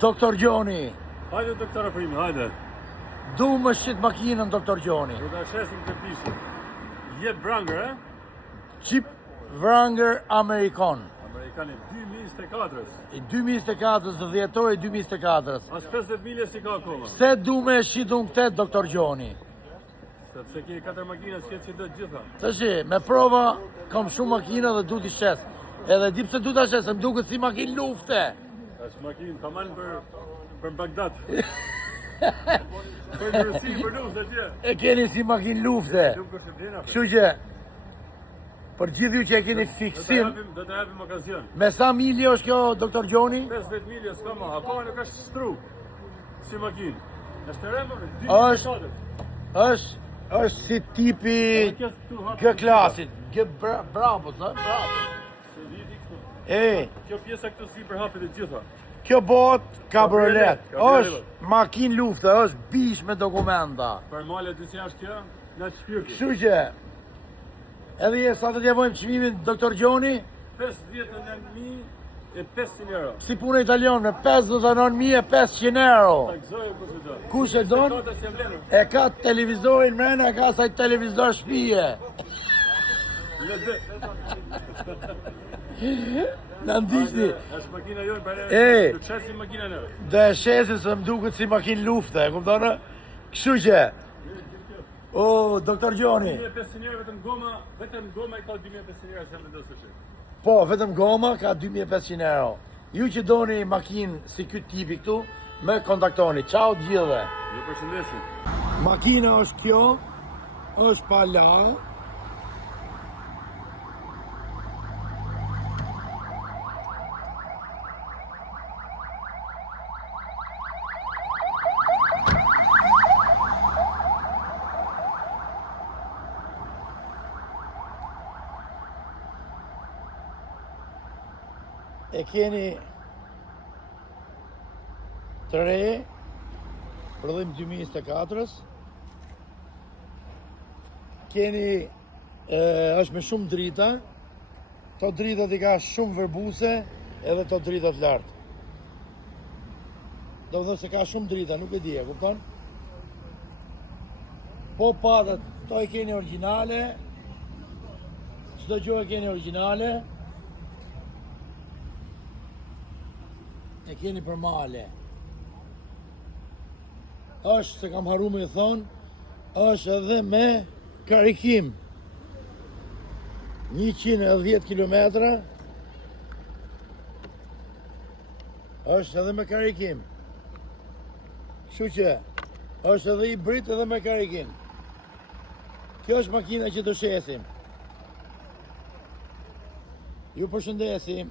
Doktor Gjoni. Hajde doktore primi, hajde. Du më shqit makinën, doktor Gjoni. Do ta shesim të pishë. Jep Wrangler, e? Jeep Wrangler Amerikan. Amerikani 2024-ës. I 2024-ës, dhe dhjetoj 2024-ës. As 50 milje si ka akoma. Pse du me shqit unë këtë, doktor Gjoni? Sepse ke 4 makina, s'ket që do të gjitha. Të shi, me prova, kam shumë makina dhe du t'i shes. Edhe di pse du t'a shes, më duket si makinë lufte. Është makinë, ka malë për Bagdad. Për në Rusi, për luftë, atje. E keni si makinë lufte. Shumë kështë të blena. Kështu që, për gjithë ju që e keni fiksim, Do të japim okazion. me sa milje është kjo, doktor Gjoni? 50 milje s'ka ma, akoma nuk është shtru. Si makinë. Është të remë, është si tipi G-klasit, G-bravo, sa? Bravo. E, Kjo pjesa këtu si për hapet e gjitha. kjo bot kabriolet, Kabriolet. është makinë lufte, është bish me dokumenta. Për male dy si është kjo, në shpirti. Kështu që, edhe sa të t'javojmë çmimin doktor Gjoni, 59.500 euro. si punë italian me 59.500 euro. Takzoju ku si do. Kush e don? Kota si mblenë. E ka televizorin mrena, e ka saj televizor shtëpie. Në dë. Në ndishti. Është makina jonë për E. Nuk shesim makina në. Dhe shesin se më duket si makinë lufte, e kuptonë? Kështu që, o, doktor Gjoni, 2500 euro vetëm goma i ka 2500 euro se më do së po, vetëm goma ka 2500 euro. Ju që doni makinë si këtë tipi këtu, me kontaktoni. Ciao gjithëve. Ju përshëndesim. Makina është kjo, është pa la. E keni të re, prodhim 2024-ës, keni, është me shumë drita, to dritat i ka shumë verbuse, edhe to dritat lartë. Do të thë se ka shumë drita, nuk e di, e kupton? Po patat, to i keni originale, çdo gjë e keni originale, e keni për male. Është, se kam haru me i thonë, është edhe me karikim. 110 kilometra, është edhe me karikim. Kështu që, është edhe hibrid edhe me karikim. Kjo është makina që të shesim. Ju përshëndesim.